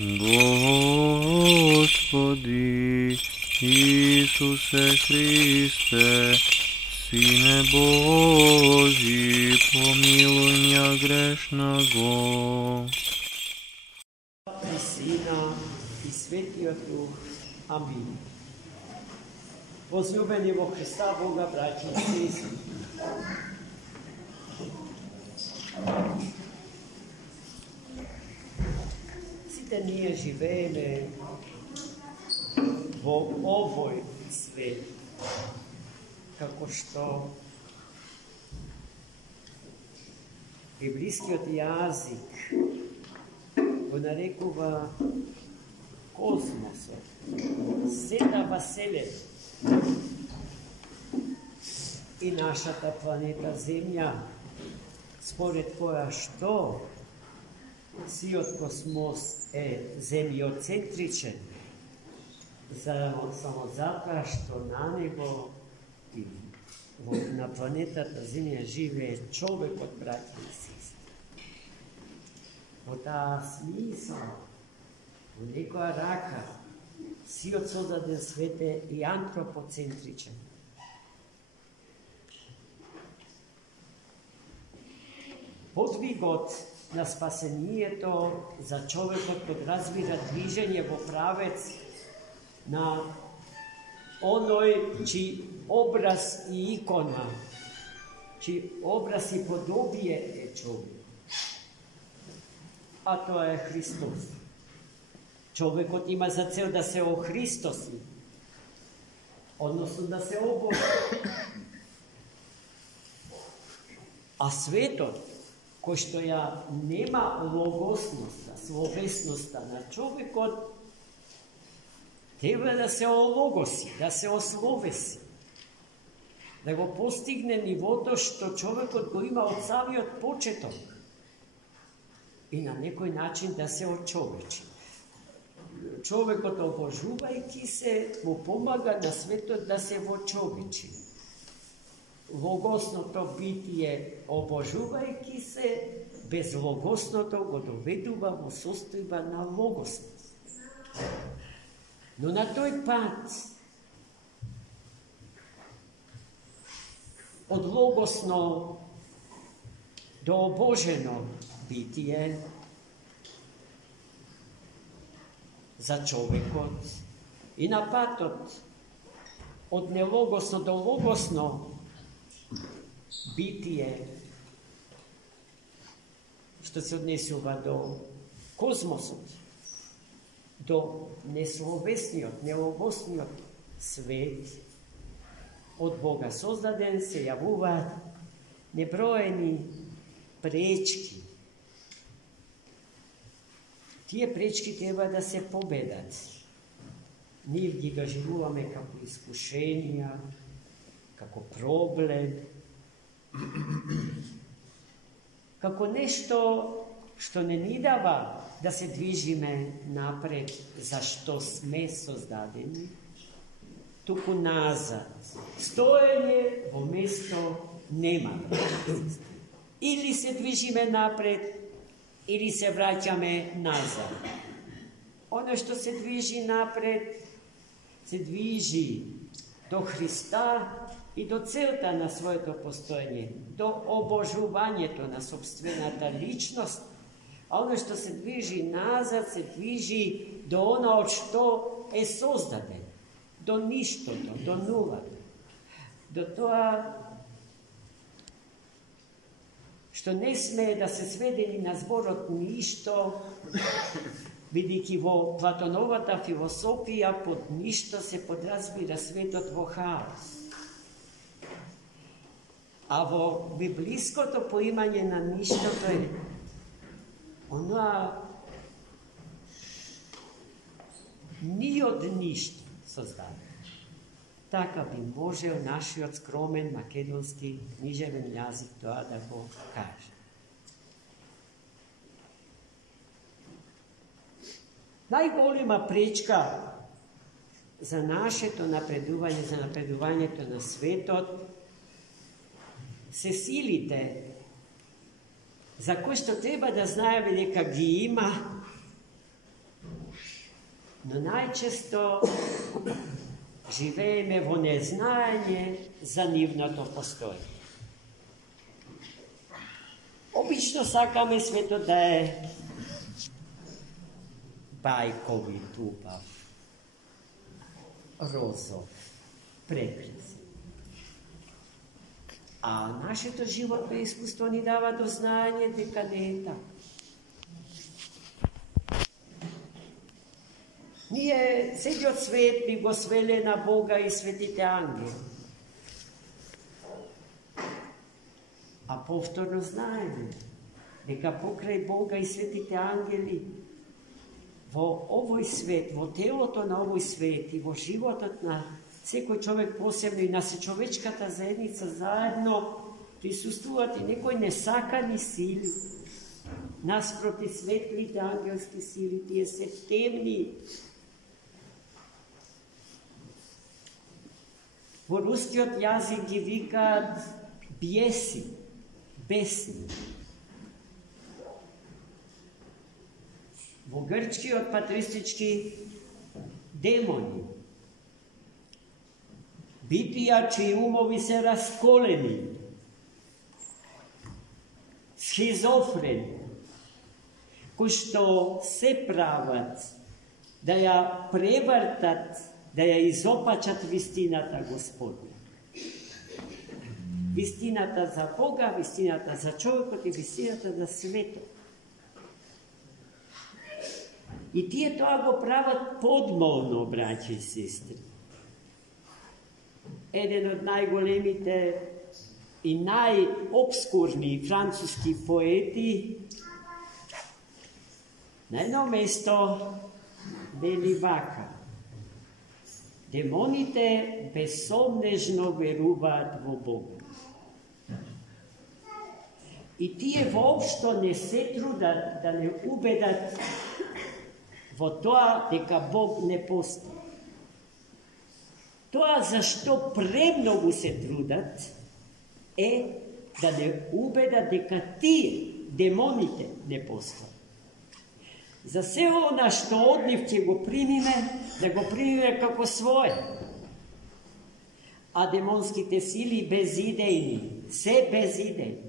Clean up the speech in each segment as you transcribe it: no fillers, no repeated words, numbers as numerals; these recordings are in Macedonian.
Господи Исусе Христе, Сине Божий, помилуй меня грешного. I Sina i Svetijog Duh. Amin. Возлюбени во Христа Бога, браќи и сестри. Сите ние живееме во овој свет, како што библискиот јазик го нарекува космосот, седава селена и нашата планета Земја, според која што сиот космос е земјоцентричен, само затоа што на него и на планетата Земја живее човекот, браќи и сестри. Во таа смисла, во некоја рака, сиот создаден свет е и антропоцентричен. Подвигот на спасението за човекот подразбира движење во правец на оној чиј образ и икона, чиј образ и подобие е човек. А тоа е Христос. Човекот има за цел да се охристоси, односно да се обожи. А светот, кој што ја нема логосноста, словесноста на човекот, треба да се ологоси, да се ословеси, да го постигне нивото што човекот го има од самиот почеток и на некој начин да се очовечи. Човекот, обожувајќи се, му помага на светот да се вочовечи. Логосното битие, обожувајќи се, без логосното го доведува во состојба на логосност. Но на тој пат од логосно до обожено битие за човекот и на патот од нелогосно до логосно битие што се однесува до космосот, до несловесниот, нелогосниот свет, од Бога создаден, се јавуваат неброени пречки. Тие пречки треба да се победат. Ние ги доживуваме како искушенија, како проблем, како нешто што не ни дава да се движиме напред, за што сме создадени, туку назад. Стоење во место нема. Или се движиме напред, или се враќаме назад. Оно што се движи напред, се движи до Христа и до целта на своето постоење, до обожувањето на собствената личност, а оно што се движи назад, се движи до оно од што е создаден, до ништото, до нулата, до тоа што не смее да се сведени на зборот ништо, бидејќи во Платоновата философија под ништо се подразбира светот во хаос. А во библиското поимање на ништото е оноа ни од ништо создадено. Така би можел нашиот скромен македонски книжевен јазик тоа да го каже. Најголема пречка за нашето напредување, за напредувањето на светот, се силите за кои што треба да знаеме дека ги има Но najčesto живееме во незнање за нивното постојање. Обично сакаме светот да е бајковит, убав, розов, прекрасен. А нашето животно искуство ни дава до знање дека не е така. Ние целиот свет би го свеле на Бога и светите ангели. А повторно знаеме дека покрај Бога и светите ангели во овој свет, во телото на овој свет и во животот на секој човек посебно и на сечовечката заедница заедно присуствуваат и некои несакани сили. Наспроти светлите ангелски сили, тие се темни. Во рускиот јазик ги викаат беси, бесни. Во грчкиот патристички демони. Битија чии умови се расколени, схизофрени, кои што се прават да ја превртат, да ја изопачат вистината Господня. Вистината за Бога, вистината за човекот и вистината за светот. И тие тоа го прават подмолно, браќи и сестри. Еден од најголемите и најобскурни француски поети на едно место вели вака: демоните безсомнежно веруваат во Бога. И тие воопшто не се трудат да не убедат во тоа дека Бог не постои. Тоа зашто премногу се трудат е да не убедат дека тие, демоните, не постои. За се она што од нив ќе го примиме, да го примиме како свое. А демонските сили безидејни, се безидејни.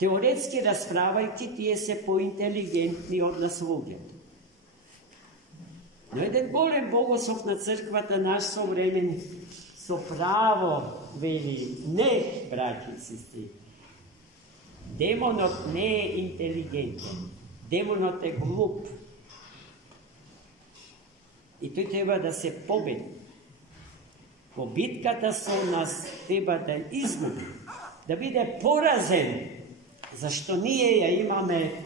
Теоретски расправајќи, тие се поинтелигентни од нас луѓето. Но еден голем богослов на црквата, наш современ, со право вели: не, браќи и сестри, демонот не е интелигентен, демонот е глуп. И тој треба да се победи. Во битката со нас треба да изгуби, да биде поразен, зашто ние ја имаме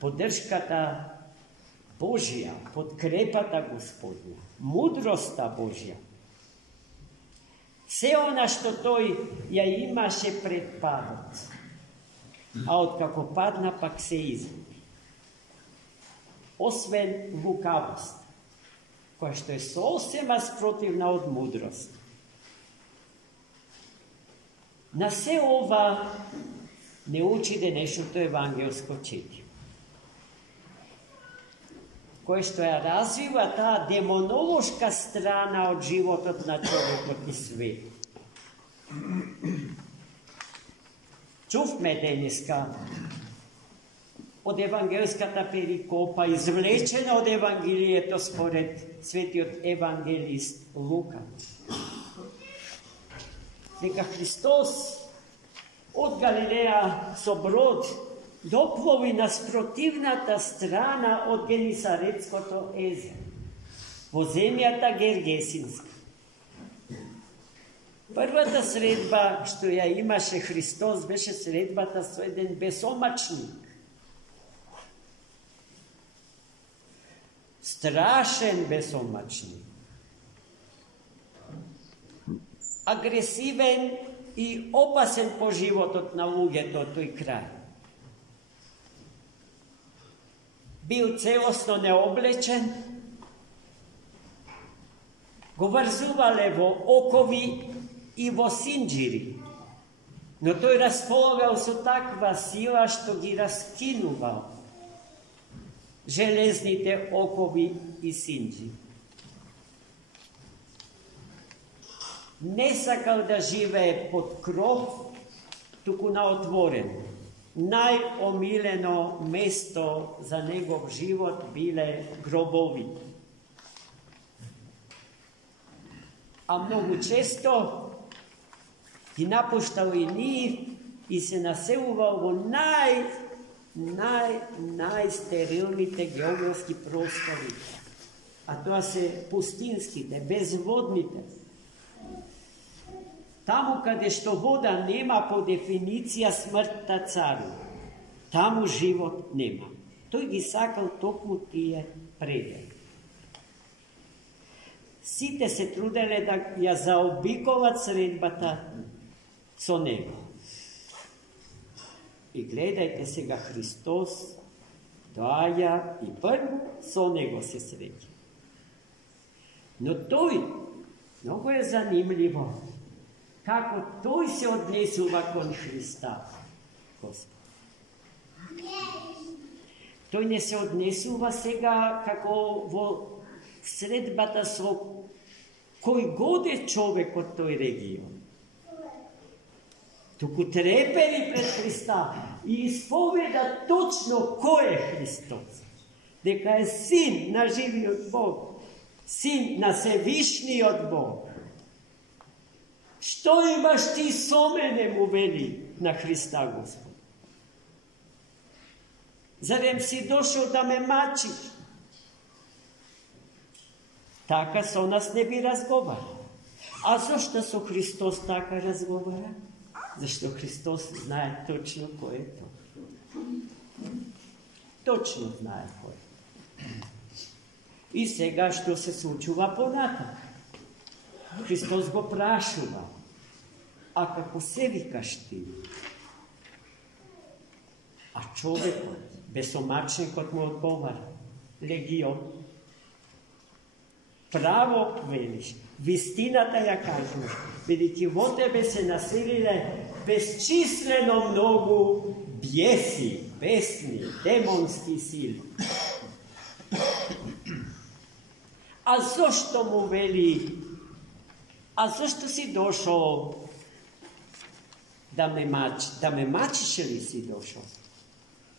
поддршката Божија, подкрепата Господня, мудроста Божја. Се она што тој ја имаше пред падот, а откако падна пак се изгуби. Освен лукавост, која што е сосема спротивна од мудрост. На се ова не учи денешното евангелско четиво, кое што ја развива таа демонолошка страна од животот на човекот и свет. Чувме денеска од евангелската перикопа, извлечена од Евангелието според светиот евангелист Лука, дека Христос од Галилеја со брод доплови на спротивната страна од Генисаретското езеро, во земјата Гергесинска. Првата средба што ја имаше Христос беше средбата со еден бесомачник. Страшен бесомачник. Агресивен и опасен по животот на луѓето тој крај. Бил целосно необлечен, го врзувале во окови и во синџири, но тој располагал со таква сила што ги раскинувал железните окови и синџи. Не сакал да живее под кров, туку на отворено. Најомилено место за негов живот биле гробовите. А многу често ги напуштал и нив и се населувал во најстерилните географски простори. А тоа се пустинските, безводните. Таму каде што вода нема, по дефиниција смртта царува. Таму живот нема. Тој ги сакал токму тие предели. Сите се труделе да ја заобиколат средбата со него. И гледајте сега, Христос доаѓа и прво со него се среќа. Но тој, многу е занимливо, како тој се однесува кон Христа, Господ. Тој не се однесува сега како во средбата со кој god е човек од тој регион. Туку трепери пред Христа и исповеда точно кој е Христос. Дека е син на живиот Бог, син на Севишниот Бог. Што имаш ти со мене, му вели на Христа Господ? Зарем си дошол да ме мачиш? Така со нас не би разговара. А зашто со Христос така разговара? Зашто Христос знае точно кој е тоа. Точно знае кој е. И сега што се случува понатаму? Христос го прашува: а како се викаш ти? А човекот, бесомачникот му одговара: Легион. Право велиш, вистината ја кажуваш, бидејќи во тебе се населиле безчислено многу беси, бесни, демонски сили. А зошто му вели: а зашто си дошол да ме мачиш ли си дошол?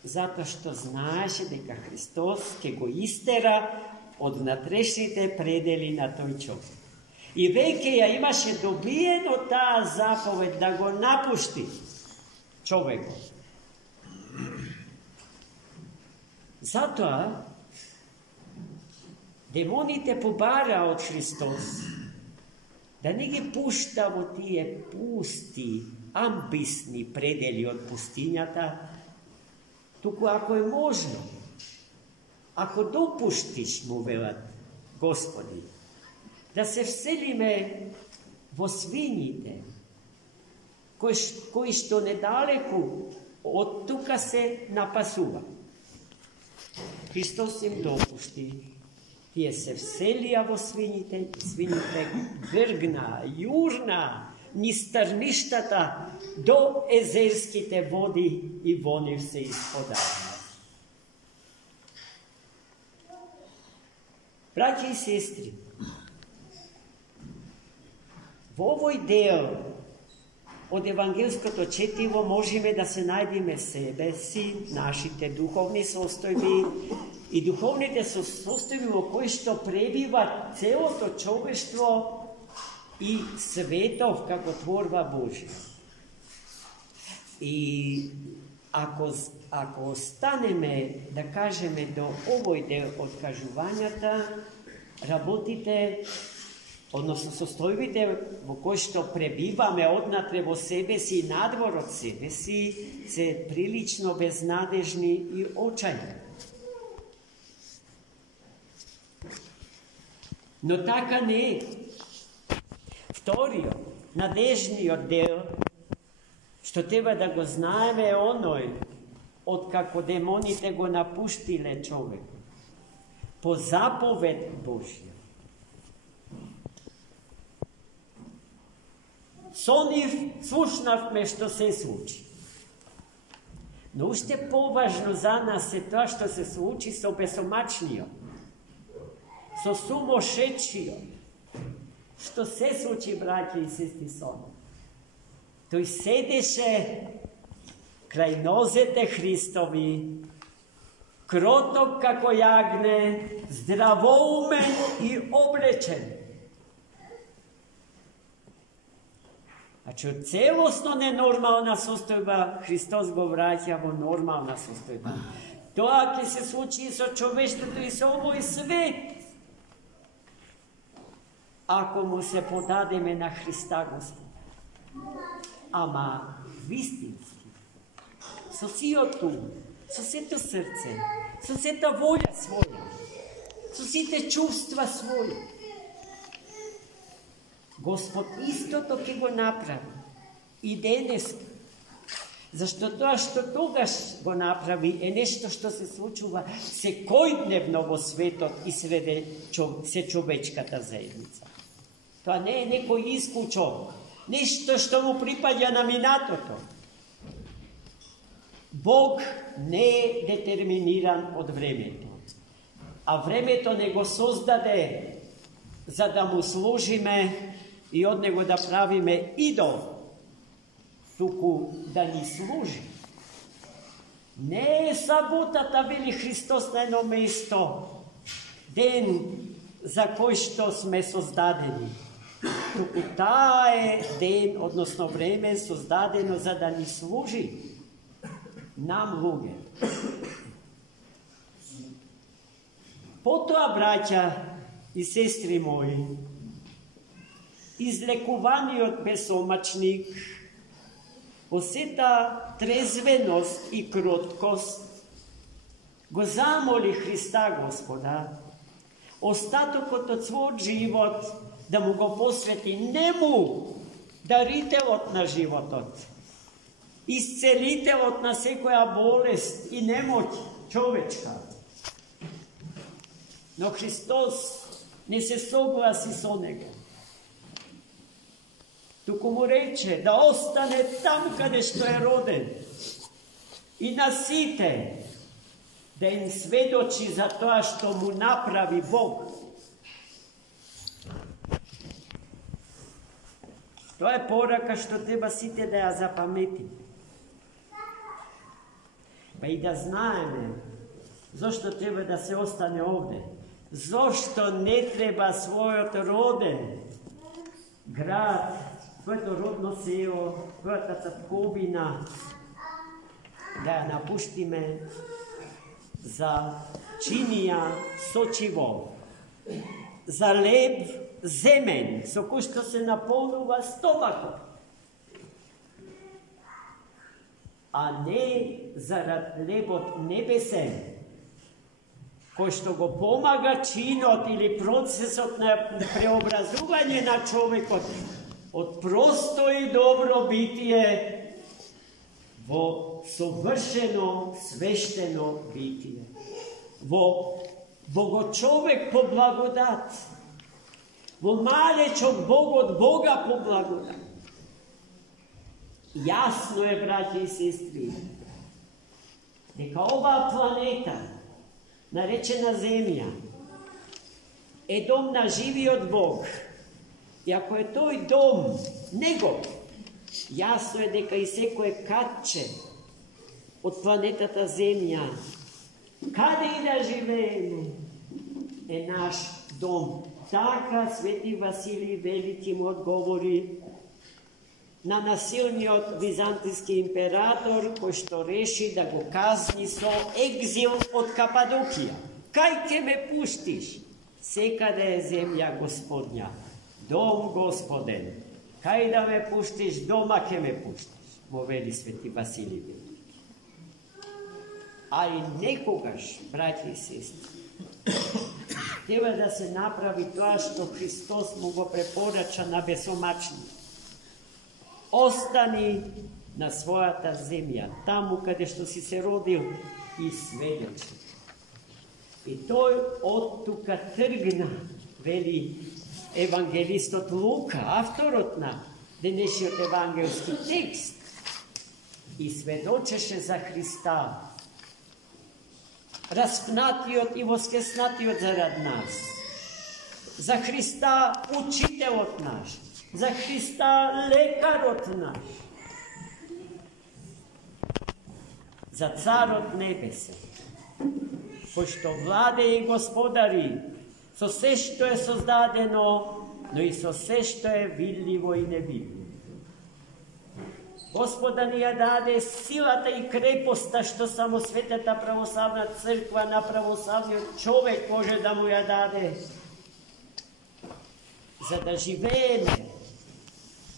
Затоа што знаеше дека Христос ќе го истера од внатрешните предели на тој човек. И веќе ја имаше добиено таа заповед да го напушти човекот. Затоа демоните побара од Христос да не ги пушта во тие пусти, амбисни предели од пустињата, туку ако е можно, ако допуштиш, му велат Господи, да се вселиме во свињите, кои што недалеку од тука се напасува. Христос им допушти. Тие се вселија во свињите, и свињите гргна, јурна, низ трништата до езерските води и во нив се исподавна. Браќи и сестри, во овој дел од евангелското четиво можеме да се најдеме себе си, нашите духовни состојби и духовните состојби во кои што пребива целото човештво и светов како творба Божја. И ако останеме, да кажеме, до овој дел од кажувањата, работите, односно состојбите во кои што пребиваме однатре во себе си и надвор од себе си, се прилично безнадежни и очајни. Но така не е. Вториот, надежниот дел, што треба да го знаеме, е оној од како демоните го напуштиле човек по заповед Божја. Со нив слушнавме што се случи. Но уште поважно за нас е тоа што се случи со бесомачниот, со сумошечиот. Што се случи, браќа и сестри, со него? Тој седеше крај нозете Христови, кроток како јагне, здравоумен и облечен. Значи, целосно ненормална состојба, Христос го враќа во нормална состојба. Тоа ќе се случи и со човештвото и со овој свет, ако му се подадеме на Христа Господ. Ама вистински, со сиот ум, со сето срце, со сета волја своја, со сите чувства своји. Господ истото ќе го направи и денес. Зашто тоа што тогаш го направи е нешто што се случува секојдневно во светот и се човечката заедница. Тоа не е некој исклучок, нешто што му припаѓа на минатото. Бог не е детерминиран од времето, а времето не го создаде за да му служиме и од него да правиме идол, туку да ни служи. Не е саботата, вели Христос на едно место, ден за кој што сме создадени, туку таа е ден, односно време, создадено за да ни служи нам луѓе. Потоа, браќа и сестри мои, излекуваниот бесомачник во сета трезвеност и кроткост го замоли Христа Господа остатокот од својот живот да му го посвети нему, дарителот на животот, исцелителот на секоја болест и немоќ човечка. Но Христос не се согласи со него. Туку му рече да остане там каде што е роден и на сите да им сведочи за тоа што му направи Бог. Тоа е порака што треба сите да ја запаметиме. Па и да знаеме зошто треба да се остане овде. Зошто не треба својот роден град, своето родно село, својата татковина да ја напуштиме за чинија сочиво, за леб земен, со кој што се наполнува стомакот, а не зарад лебот небесен, кој што го помага чинот или процесот на преобразување на човекот од просто и добро битие во совршено свештено битие, во богочовек по благодат, во малечок Бог од Бога по благодат. Јасно е, браќи и сестри, дека оваа планета, наречена Земја, е дом на живиот Бог. И ако е тој дом негов, јасно е дека и секое катче од планетата Земја, каде и да живееме, е наш дом. Така Свети Василий Велики му одговори на насилниот византиски император, кој што реши да го казни со екзил од Кападокија. Кај ке ме пуштиш? Секаде е земја Господња, дом Господен. Кај да ме пуштиш, дома ке ме пуштиш, му вели Свети Василий Велики. А и некогаш, браќи и сестри, треба да се направи тоа што Христос му го препорача на бесомачниот. Остани на својата земја, таму каде што си се родил, и сведочи. И тој од тука тргна, вели евангелистот Лука, авторот на денешниот евангелски текст, и сведочеше за Христа, распнатиот и воскреснатиот зарад нас, за Христа учителот наш, за Христа лекарот наш, за Царот Небесен, кој што владе и господари со се што е создадено, но и со се што е видливо и невидливо. Господа ни ја даде силата и крепоста што само Светата православна црква на православниот човек може да му ја даде, за да живееме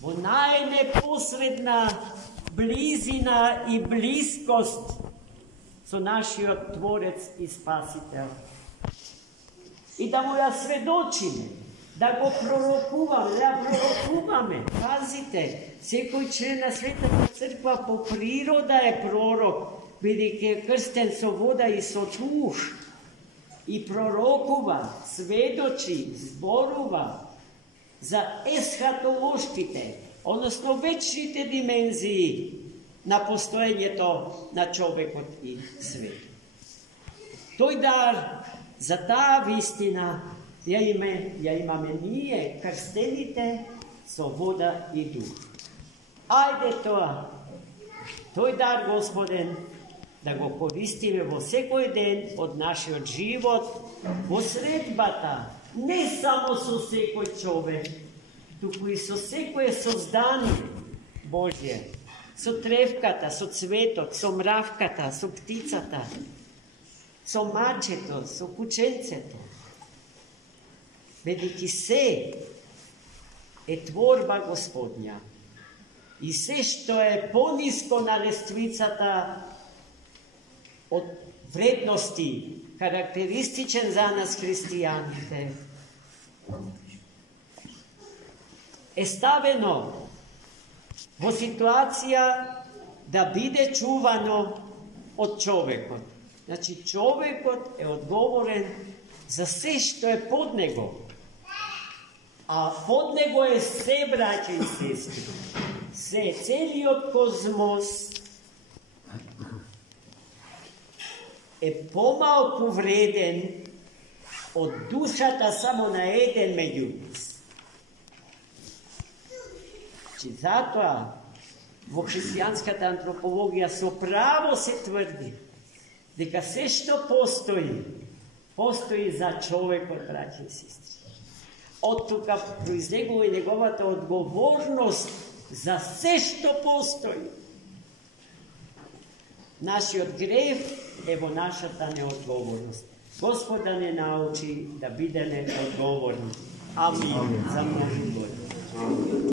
во најнепосредна близина и близкост со нашиот Творец и Спасител. И да му ја сведочиме, да го пророкуваме, да пророкуваме. Пазите, секој член на Светата црква по природа е пророк, бидејќи е крстен со вода и со дух, и пророкува, сведочи, зборува за есхатолошките, односно вечните димензии на постоењето на човекот и свет. Тој дар за таа вистина ја имаме ние, крстените со вода и дух. Ајде тој дар, Господен, да го користиме во секој ден од нашиот живот, во средбата, не само со секој човек, туку и со секое создание Божје, со тревката, со цветот, со мравката, со птицата, со мачето, со кученцето. Бидејќи се е творба Господња и се што е пониско на лествицата од вредности, карактеристичен за нас христијаните, е ставено во ситуација да биде чувано од човекот. Значи, човекот е одговорен за се што е под него. А под него е се, браќа и сестри. Се, целиот козмос е помалку вреден од душата само на еден меѓу нас. Затоа во христијанската антропологија со право се тврди дека се што постои за човекот, браќа и сестри. Од тука произлегува и неговата одговорност за се што постои. Нашиот грев е во нашата неодговорност. Господ да не научи да бидеме одговорни. Амин. За многу години.